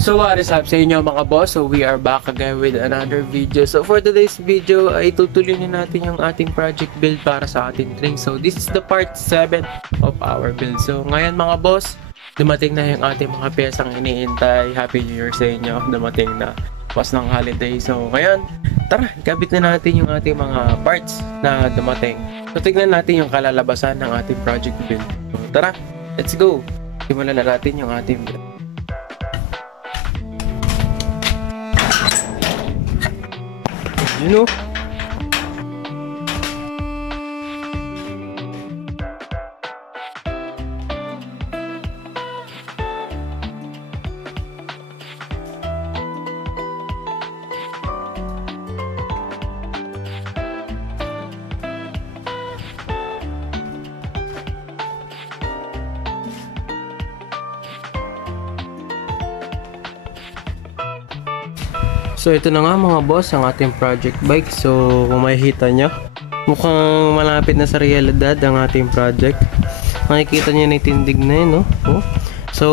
So what is up sa inyo mga boss? So we are back again with another video. So for today's video ay tutuloy natin yung ating project build para sa ating train. So this is the part 7 of our build. So ngayon mga boss, dumating na yung ating mga piyesang iniintay. Happy New Year sa inyo. Dumating na pas ng holiday. So ngayon, tara, kabit na natin yung ating mga parts na dumating. So tignan natin yung kalalabasan ng ating project build. So tara, let's go! Simulan na natin yung ating build. You know? So ito na nga mga boss ang ating project bike. So kung makikita nyo, mukhang malapit na sa realidad ang ating project. Makikita nyo na itindig na yun, no? Oh. So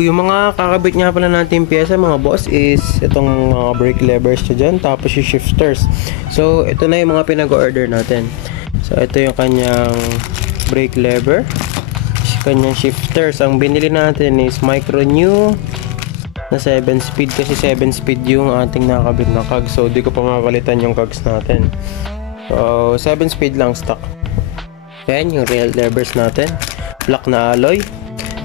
yung mga kakabit nga pala natin pyesa mga boss is itong mga brake levers dyan, tapos yung shifters. So ito na yung mga pinag-order natin. So ito yung kanyang brake lever, kanyang shifters. Ang binili natin is micro new na 7 speed kasi 7 speed yung ating nakakabit na cogs. So di ko pa mapalitan yung cogs natin. So 7 speed lang stock. Yan yung real levers natin, black na alloy.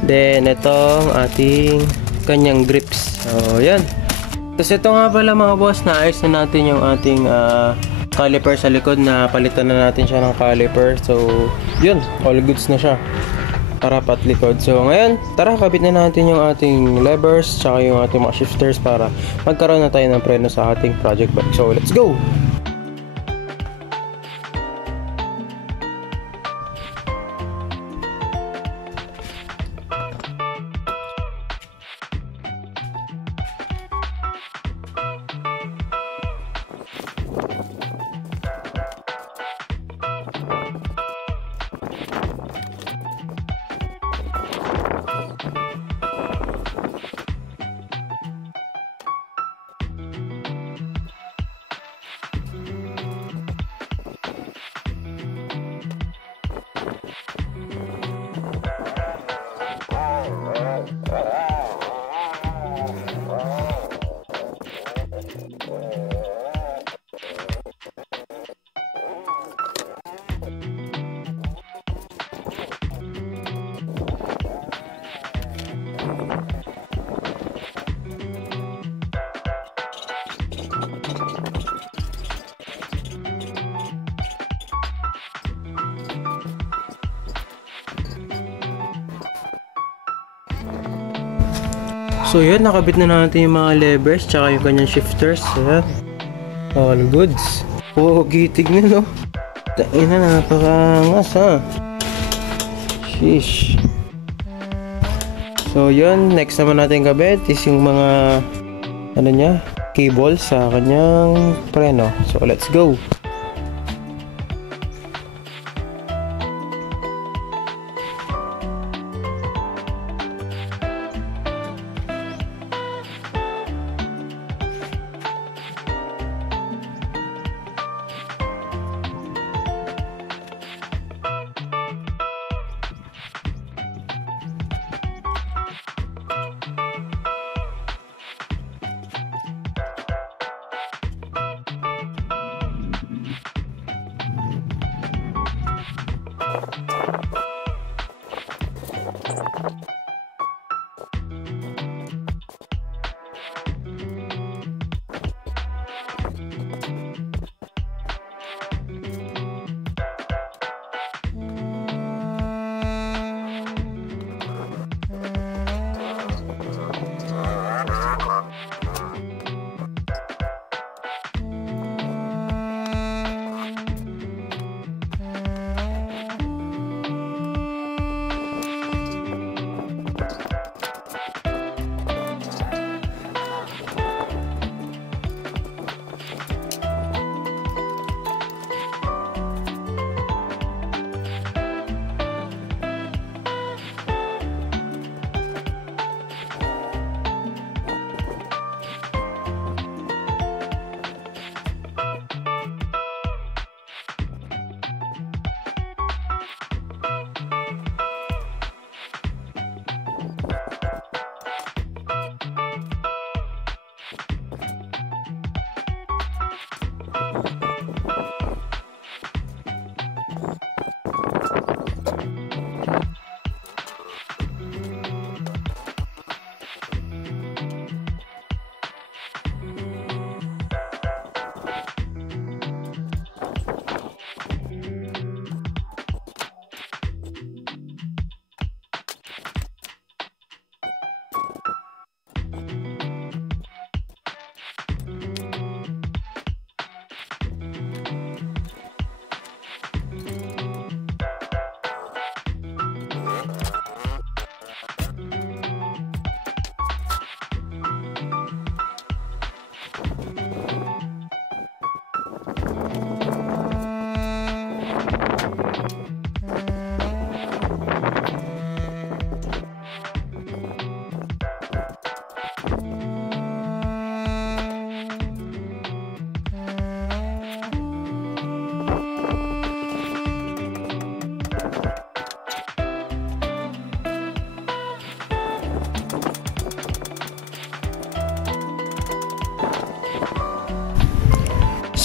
Then itong ating kanyang grips. So yan. Tapos ito nga pala mga boss, naayos na natin yung ating caliper sa likod. Na palitan na natin siya ng caliper. So yun, all goods na siya, harap at likod. So ngayon, tara kabit na natin yung ating levers tsaka yung ating mga shifters para magkaroon na tayo ng preno sa ating project bike. So let's go! So yun, nakabit na natin yung mga levers tsaka yung kanyang shifters. Ayan. All goods. Gitig na, no? Tain na, napakangas ha. Sheesh. So yun, next naman natin kabit is yung mga cable sa kanyang preno. So let's go.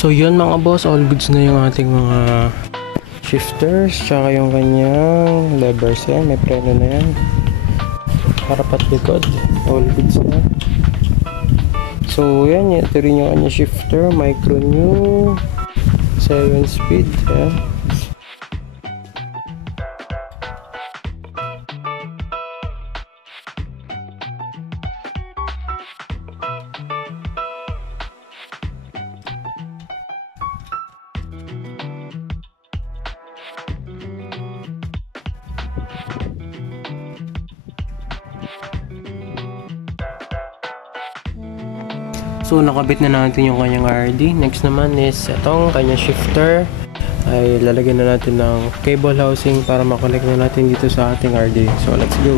So yun mga boss, all goods na yung ating mga shifters, tsaka yung kanyang levers yan, may preno na yan, harap at likod, all goods na. So yan, ito rin yung kanyang shifter, micro new 7 speed, yan. So nakabit na natin yung kanyang RD. Next naman is itong kanyang shifter. Ay lalagyan na natin ng cable housing para makonect na natin dito sa ating RD. So let's go.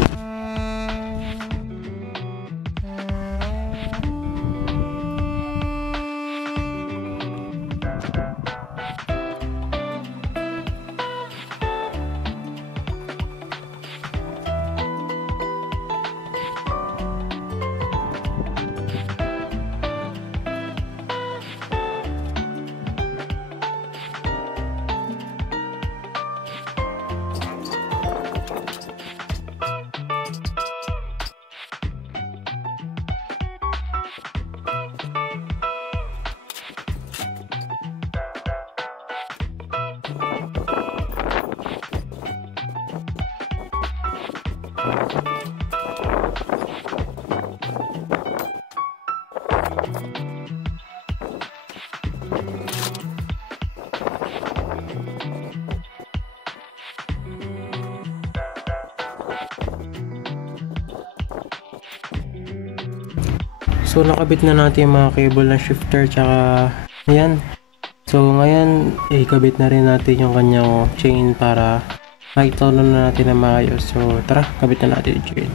So nakabit na natin yung mga cable ng shifter tsaka ayan. So ngayon ikabit na rin natin yung kanyang chain para makita na natin na maayos. So tara, kabit na natin yung chain.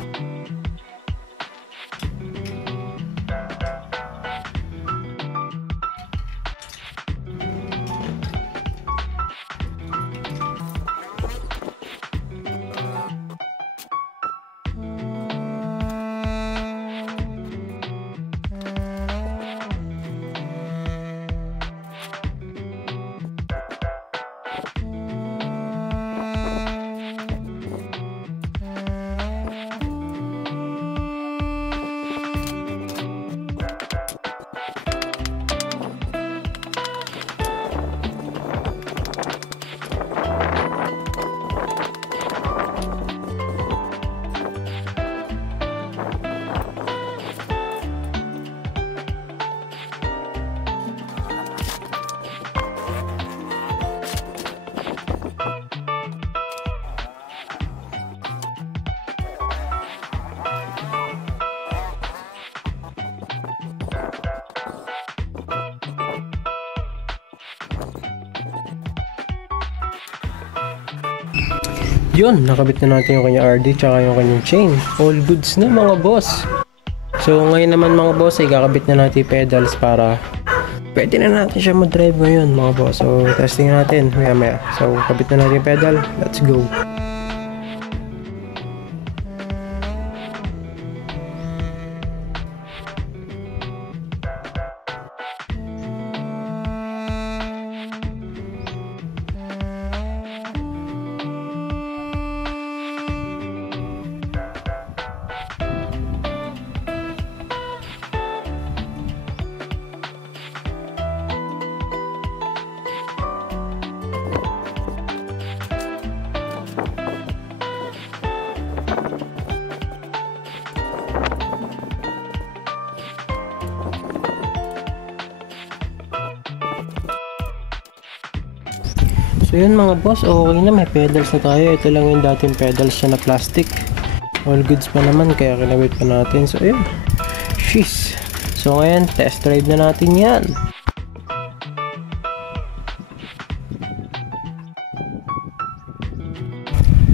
Yun, nakabit na natin yung kanyang RD tsaka yung kanyang chain. All goods na mga boss. So ngayon naman mga boss ay kakabit na natin yung pedals para pwede na natin siya mag-drive ngayon mga boss. So testing natin maya maya. So kabit na natin yung pedal. Let's go. So yun mga boss, okay na, may pedals na tayo. Ito lang yung dating pedals siya na plastic. All goods pa naman, kaya kinabit pa natin. So yun, sheesh. So ngayon, test drive na natin yan.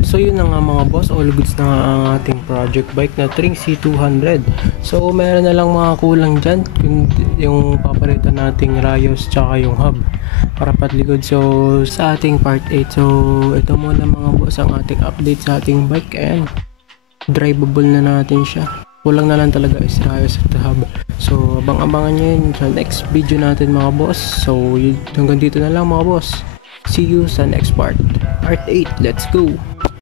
So yun na nga mga boss, all goods na nga ang ating project bike na Tring C200. So meron na lang mga kulang dyan, yung papalitan nating rayos tsaka yung hub para patlikod. So sa ating part 8, so ito muna mga boss ang ating update sa ating bike, and drivable na natin siya. Kulang na lang talaga is tayo sa hub. So abang-abangan nyo yun sa next video natin mga boss. So hanggang dito na lang mga boss. See you sa next part. Part 8, let's go!